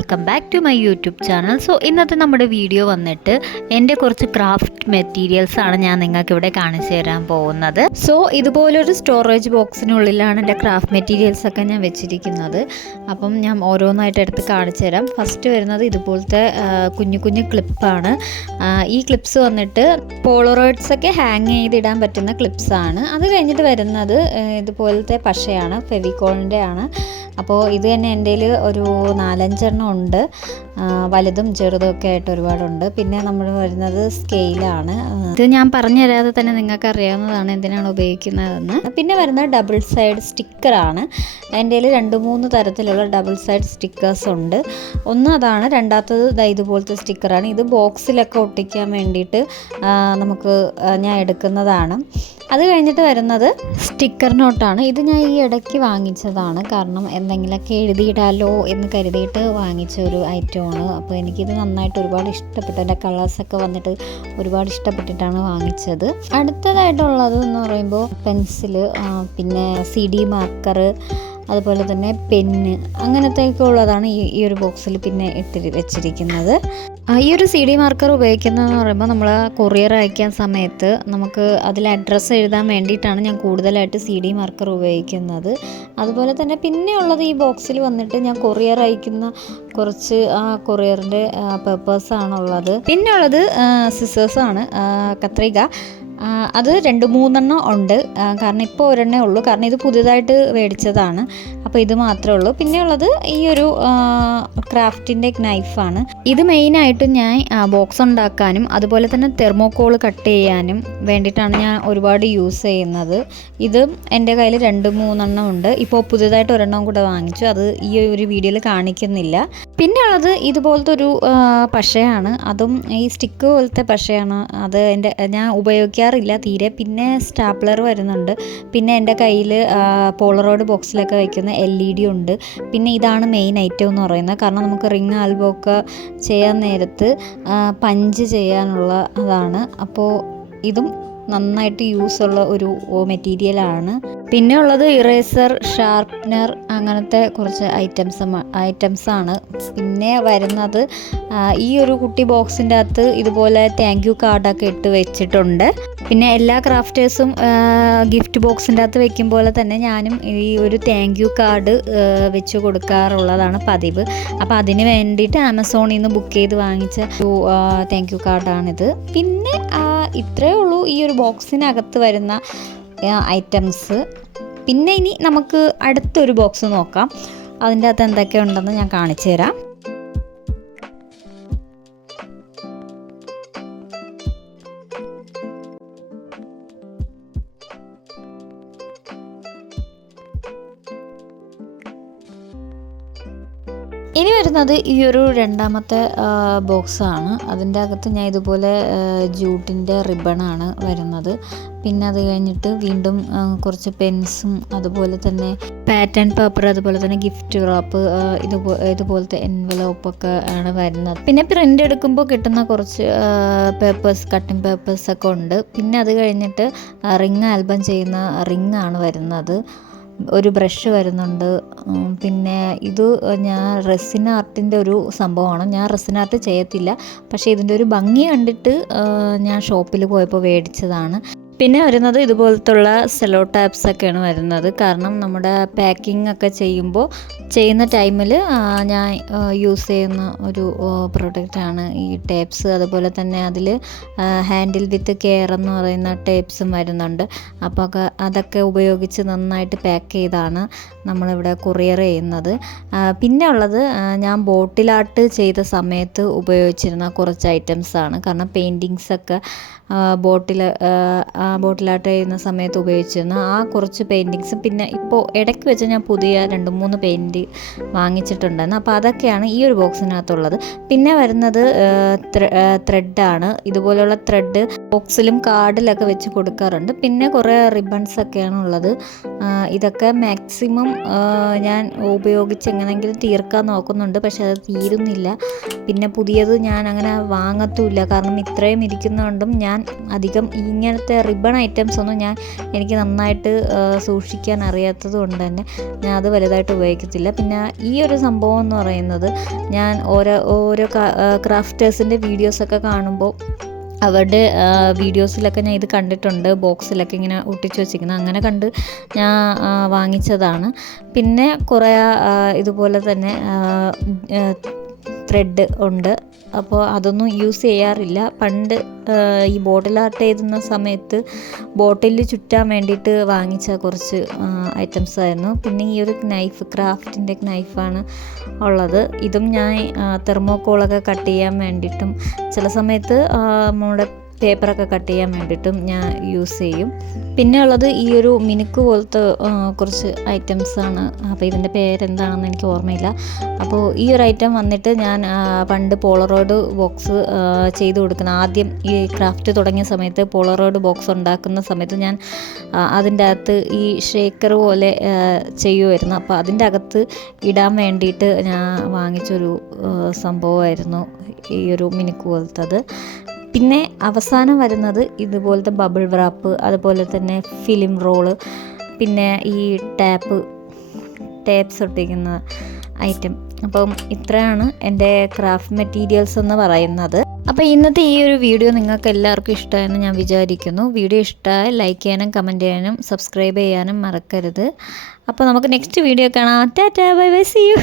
Welcome back to my YouTube channel. So ഇന്നത്തെ നമ്മുടെ video വന്നിട്ട് എൻ്റെ കുറച്ച് ക്രാഫ്റ്റ് മെറ്റീരിയൽസ് ആണ് ഞാൻ നിങ്ങൾക്ക് ഇവിടെ കാണിച്ചു തരാൻ പോകുന്നത്. സോ ഇതുപോലൊരു സ്റ്റോറേജ് ബോക്സിനുള്ളിലാണ് എൻ്റെ ക്രാഫ്റ്റ് മെറ്റീരിയൽസ് ഒക്കെ ഞാൻ വെച്ചിരിക്കുന്നത്. അപ്പം ഞാൻ ഓരോന്നായിട്ട് എടുത്ത് കാണിച്ചു തരാം. ഫസ്റ്റ് വരുന്നത് ഇതുപോലത്തെ കുഞ്ഞു കുഞ്ഞു ക്ലിപ്പാണ്. ഈ ക്ലിപ്സ് വന്നിട്ട് പോളറോയിഡ്സ് ഒക്കെ ഹാങ് ചെയ്തിടാൻ പറ്റുന്ന ക്ലിപ്സാണ്. അത് കഴിഞ്ഞിട്ട് വരുന്നത് ഇതുപോലത്തെ പശയാണ്, ഫെവിക്കോളിൻ്റെ ആണ്. അപ്പോൾ ഇത് തന്നെ എൻ്റെ ഒരു 4-5 എണ്ണം ഉണ്ട്. വലുതും ചെറുതും ഒക്കെ ആയിട്ട് ഒരുപാടുണ്ട്. പിന്നെ നമ്മൾ വരുന്നത് സ്കെയിലാണ്. ഇത് ഞാൻ പറഞ്ഞു തരാതെ തന്നെ നിങ്ങൾക്ക് അറിയാവുന്നതാണ് എന്തിനാണ് ഉപയോഗിക്കുന്നതെന്ന്. പിന്നെ വരുന്നത് ഡബിൾ സൈഡ് സ്റ്റിക്കറാണ്. എൻ്റെ 2-3 തരത്തിലുള്ള ഡബിൾ സൈഡ് സ്റ്റിക്കേഴ്സ് ഉണ്ട്. ഒന്ന് അതാണ്, രണ്ടാമത്തത് ഇതുപോലത്തെ സ്റ്റിക്കറാണ്. ഇത് ബോക്സിലൊക്കെ ഒട്ടിക്കാൻ വേണ്ടിയിട്ട് നമുക്ക് ഞാൻ എടുക്കുന്നതാണ്. അത് കഴിഞ്ഞിട്ട് വരുന്നത് സ്റ്റിക്കർ നോട്ടാണ്. ഇത് ഞാൻ ഈ ഇടയ്ക്ക് വാങ്ങിച്ചതാണ്. കാരണം എന്തെങ്കിലുമൊക്കെ എഴുതിയിടാലോ എന്ന് കരുതിയിട്ട് വാങ്ങിച്ച ഒരു ഐറ്റമാണ്. അപ്പോൾ എനിക്കിത് നന്നായിട്ട് ഒരുപാട് ഇഷ്ടപ്പെട്ടു. എൻ്റെ കളേഴ്സൊക്കെ വന്നിട്ട് ഒരുപാട് ഇഷ്ടപ്പെട്ടിട്ടാണ് വാങ്ങിച്ചത്. അടുത്തതായിട്ടുള്ളത് എന്ന് പറയുമ്പോൾ പെൻസില്, പിന്നെ CD മാർക്കർ, അതുപോലെ തന്നെ പെന്ന്, അങ്ങനത്തെയൊക്കെ ഉള്ളതാണ് ഈ ഒരു ബോക്സിൽ പിന്നെ വെച്ചിരിക്കുന്നത്. ഈ ഒരു CD മാർക്കർ ഉപയോഗിക്കുന്നതെന്ന് പറയുമ്പോൾ നമ്മൾ കൊറിയർ അയക്കാൻ സമയത്ത് നമുക്ക് അതിൽ അഡ്രസ്സ് എഴുതാൻ വേണ്ടിയിട്ടാണ് ഞാൻ കൂടുതലായിട്ട് CD മാർക്കർ ഉപയോഗിക്കുന്നത്. അതുപോലെ തന്നെ പിന്നെ ഉള്ളത് ഈ ബോക്സിൽ വന്നിട്ട് ഞാൻ കൊറിയർ അയക്കുന്ന കുറച്ച് കൊറിയറിൻ്റെ പേപ്പേഴ്സാണുള്ളത്. പിന്നെ ഉള്ളത് സിസേഴ്സാണ്, കത്രിക. അത് 2-3 എണ്ണം ഉണ്ട്. കാരണം ഇപ്പോൾ ഒരെണ്ണേ ഉള്ളൂ, കാരണം ഇത് പുതിയതായിട്ട് മേടിച്ചതാണ്. അപ്പോൾ ഇത് മാത്രമേ ഉള്ളൂ. പിന്നെ ഉള്ളത് ഈ ഒരു ക്രാഫ്റ്റിൻ്റെ നൈഫാണ്. ഇത് മെയിനായിട്ടും ഞാൻ ബോക്സ് ഉണ്ടാക്കാനും അതുപോലെ തന്നെ തെർമോക്കോൾ കട്ട് ചെയ്യാനും വേണ്ടിയിട്ടാണ് ഞാൻ ഒരുപാട് യൂസ് ചെയ്യുന്നത്. ഇത് എൻ്റെ കയ്യിൽ 2-3 എണ്ണം ഉണ്ട്. ഇപ്പോൾ പുതിയതായിട്ട് ഒരെണ്ണം കൂടെ വാങ്ങിച്ചു. അത് ഈ ഒരു വീഡിയോയിൽ കാണിക്കുന്നില്ല. പിന്നെ ഉള്ളത് ഇതുപോലത്തെ ഒരു പശയാണ്. അതും ഈ സ്റ്റിക്ക് പോലത്തെ പശയാണ്. അത് ഞാൻ ഉപയോഗിക്കാറില്ല തീരെ. പിന്നെ സ്റ്റാപ്ലർ വരുന്നുണ്ട്. പിന്നെ എൻ്റെ കയ്യിൽ പോളറോയിഡ് ബോക്സിലൊക്കെ വയ്ക്കുന്ന LED ഉണ്ട്. പിന്നെ ഇതാണ് മെയിൻ ഐറ്റം എന്ന് പറയുന്നത്. കാരണം നമുക്ക് റിങ് ആൽബം ഒക്കെ ചെയ്യാൻ നേരത്ത് പഞ്ച് ചെയ്യാനുള്ള അതാണ്. അപ്പോൾ ഇതും നന്നായിട്ട് യൂസുള്ള ഒരു മെറ്റീരിയലാണ്. പിന്നെ ഉള്ളത് ഇറേസർ, ഷാർപ്നർ, അങ്ങനത്തെ കുറച്ച് ഐറ്റംസാണ്. പിന്നെ വരുന്നത് ഈ ഒരു കുട്ടി ബോക്സിൻ്റെ അകത്ത് ഇതുപോലെ താങ്ക് യു കാർഡൊക്കെ ഇട്ട് വെച്ചിട്ടുണ്ട്. പിന്നെ എല്ലാ ക്രാഫ്റ്റേഴ്സും ഗിഫ്റ്റ് ബോക്സിൻ്റെ അകത്ത് വെക്കും പോലെ തന്നെ ഞാനും ഈ ഒരു താങ്ക് യു കാർഡ് വെച്ച് കൊടുക്കാറുള്ളതാണ് പതിവ്. അപ്പോൾ അതിന് വേണ്ടിയിട്ട് ആമസോണിൽ നിന്ന് ബുക്ക് ചെയ്ത് വാങ്ങിച്ച ഒരു താങ്ക് യു കാർഡാണിത്. പിന്നെ ഇത്രയേ ഉള്ളൂ ഈ ഒരു ബോക്സിനകത്ത് വരുന്ന ഐറ്റംസ്. പിന്നെ ഇനി നമുക്ക് അടുത്തൊരു ബോക്സ് നോക്കാം. അതിൻ്റെ അകത്ത് എന്തൊക്കെയുണ്ടെന്ന് ഞാൻ കാണിച്ചു തരാം. ഇനി വരുന്നത് ഈ ഒരു രണ്ടാമത്തെ ബോക്സാണ്. അതിൻ്റെ അകത്ത് ഞാൻ ഇതുപോലെ ജൂട്ടിൻ്റെ റിബണാണ് വരുന്നത്. പിന്നെ അത് കഴിഞ്ഞിട്ട് വീണ്ടും കുറച്ച് പെൻസും അതുപോലെ തന്നെ പാറ്റേൺ പേപ്പർ, അതുപോലെ തന്നെ ഗിഫ്റ്റ് റാപ്പ്, ഇതുപോലത്തെ എൻവലോപ്പൊക്കെ ആണ് വരുന്നത്. പിന്നെ പ്രിൻ്റ് എടുക്കുമ്പോൾ കിട്ടുന്ന കുറച്ച് പേപ്പേഴ്സ്, കട്ടിങ് പേപ്പേഴ്സൊക്കെ ഉണ്ട്. പിന്നെ അത് കഴിഞ്ഞിട്ട് റിങ് ആൽബം ചെയ്യുന്ന റിങ്ങാണ് വരുന്നത്. ഒരു ബ്രഷ് വരുന്നുണ്ട്. പിന്നെ ഇത് ഞാൻ റെസിൻ ആർട്ടിൻ്റെ ഒരു സംഭവമാണ്. ഞാൻ റെസിൻ ആർട്ട് ചെയ്യത്തില്ല, പക്ഷേ ഇതിൻ്റെ ഒരു ഭംഗി കണ്ടിട്ട് ഞാൻ ഷോപ്പിൽ പോയപ്പോൾ മേടിച്ചതാണ്. പിന്നെ വരുന്നത് ഇതുപോലത്തുള്ള സെലോ ടാപ്സൊക്കെയാണ് വരുന്നത്. കാരണം നമ്മുടെ പാക്കിംഗ് ഒക്കെ ചെയ്യുന്ന ടൈമിൽ ഞാൻ യൂസ് ചെയ്യുന്ന ഒരു പ്രൊഡക്റ്റാണ് ഈ ടേപ്സ്. അതുപോലെ തന്നെ അതിൽ ഹാൻഡിൽ വിത്ത് കെയർ എന്ന് പറയുന്ന ടേപ്സും വരുന്നുണ്ട്. അപ്പോൾ അതൊക്കെ ഉപയോഗിച്ച് നന്നായിട്ട് പാക്ക് ചെയ്താണ് നമ്മളിവിടെ കൊറിയർ ചെയ്യുന്നത്. പിന്നെ ഉള്ളത് ഞാൻ ബോട്ടിൽ ആർട്ട് ചെയ്ത സമയത്ത് ഉപയോഗിച്ചിരുന്ന കുറച്ച് ഐറ്റംസാണ്. കാരണം പെയിൻറ്റിങ്സൊക്കെ ബോട്ടിലാർട്ട് ചെയ്യുന്ന സമയത്ത് ഉപയോഗിച്ചിരുന്ന കുറച്ച് പെയിൻറ്റിങ്സും, പിന്നെ ഇപ്പോൾ ഇടയ്ക്ക് വെച്ച് ഞാൻ പുതിയ 2-3 പെയിൻറ്റ് വാങ്ങിച്ചിട്ടുണ്ടായിരുന്നു. അപ്പോൾ അതൊക്കെയാണ് ഈ ഒരു ബോക്സിനകത്തുള്ളത്. പിന്നെ വരുന്നത് ത്രെഡാണ്. ഇതുപോലെയുള്ള ത്രെഡ് ബോക്സിലും കാർഡിലൊക്കെ വെച്ച് കൊടുക്കാറുണ്ട്. പിന്നെ കുറേ റിബൺസൊക്കെയാണ് ഉള്ളത്. ഇതൊക്കെ മാക്സിമം ഞാൻ ഉപയോഗിച്ച് എങ്ങനെയെങ്കിലും തീർക്കാൻ നോക്കുന്നുണ്ട്, പക്ഷെ അത് തീരുന്നില്ല. പിന്നെ പുതിയത് ഞാൻ അങ്ങനെ വാങ്ങത്തുമില്ല, കാരണം ഇത്രയും ഇരിക്കുന്നതുകൊണ്ടും ഞാൻ അധികം ഇങ്ങനത്തെ റിബൺ ഐറ്റംസ് ഒന്നും എനിക്ക് നന്നായിട്ട് സൂക്ഷിക്കാൻ അറിയാത്തത് കൊണ്ട് തന്നെ ഞാൻ അത് വലുതായിട്ട് ഉപയോഗിക്കത്തില്ല. പിന്നെ ഈ ഒരു സംഭവം എന്ന് പറയുന്നത് ഞാൻ ഓരോ ക്രാഫ്റ്റേഴ്സിൻ്റെ വീഡിയോസൊക്കെ കാണുമ്പോൾ അവരുടെ വീഡിയോസിലൊക്കെ ഞാൻ ഇത് കണ്ടിട്ടുണ്ട്, ബോക്സിലൊക്കെ ഇങ്ങനെ ഒട്ടിച്ച് വെച്ചിരിക്കുന്നത്, അങ്ങനെ കണ്ട് ഞാൻ വാങ്ങിച്ചതാണ്. പിന്നെ കുറേ ഇതുപോലെ തന്നെ ത്രെഡ് ഉണ്ട്, അപ്പോൾ അതൊന്നും യൂസ് ചെയ്യാറില്ല. പണ്ട് ഈ ബോട്ടിൽ ആർട്ട് എഴുതുന്ന സമയത്ത് ബോട്ടിലിൽ ചുറ്റാൻ വേണ്ടിയിട്ട് വാങ്ങിച്ച കുറച്ച് ഐറ്റംസ് ആയിരുന്നു. പിന്നെ ഈ ഒരു നൈഫ്, ക്രാഫ്റ്റിൻ്റെ നൈഫാണ് ഉള്ളത്. ഇതും ഞാൻ തെർമോക്കോളൊക്കെ കട്ട് ചെയ്യാൻ വേണ്ടിയിട്ടും ചില സമയത്ത് നമ്മുടെ പേപ്പറൊക്കെ കട്ട് ചെയ്യാൻ വേണ്ടിയിട്ടും ഞാൻ യൂസ് ചെയ്യും. പിന്നെ ഉള്ളത് ഈ ഒരു മിനുക്ക് പോലത്തെ കുറച്ച് ഐറ്റംസാണ്. അപ്പോൾ ഇതിൻ്റെ പേരെന്താണെന്ന് എനിക്ക് ഓർമ്മയില്ല. അപ്പോൾ ഈ ഒരു ഐറ്റം വന്നിട്ട് ഞാൻ പണ്ട് പോളറോയിഡ് ബോക്സ് ചെയ്ത് കൊടുക്കുന്ന, ആദ്യം ഈ ക്രാഫ്റ്റ് തുടങ്ങിയ സമയത്ത് പോളറോയിഡ് ബോക്സ് ഉണ്ടാക്കുന്ന സമയത്ത് ഞാൻ അതിൻ്റെ അകത്ത് ഈ ഷേക്കർ പോലെ ചെയ്യുമായിരുന്നു. അപ്പോൾ അതിൻ്റെ അകത്ത് ഇടാൻ വേണ്ടിയിട്ട് ഞാൻ വാങ്ങിച്ചൊരു സംഭവമായിരുന്നു ഈ ഒരു മിനുക്ക് പോലത്തത്. പിന്നെ അവസാനം വരുന്നത് ഇതുപോലത്തെ ബബിൾ റാപ്പ്, അതുപോലെ തന്നെ ഫിലിം റോള്, പിന്നെ ഈ ടേപ്സ് ഒട്ടിക്കുന്ന ഐറ്റം. അപ്പം ഇത്രയാണ് എൻ്റെ ക്രാഫ്റ്റ് മെറ്റീരിയൽസ് എന്ന് പറയുന്നത്. അപ്പോൾ ഇന്നത്തെ ഈ ഒരു വീഡിയോ നിങ്ങൾക്ക് എല്ലാവർക്കും ഇഷ്ടമായെന്ന് ഞാൻ വിചാരിക്കുന്നു. വീഡിയോ ഇഷ്ടമായി ലൈക്ക് ചെയ്യാനും കമൻറ്റ് ചെയ്യാനും സബ്സ്ക്രൈബ് ചെയ്യാനും മറക്കരുത്. അപ്പോൾ നമുക്ക് നെക്സ്റ്റ് വീഡിയോ കാണാം. Tata, bye bye, see U.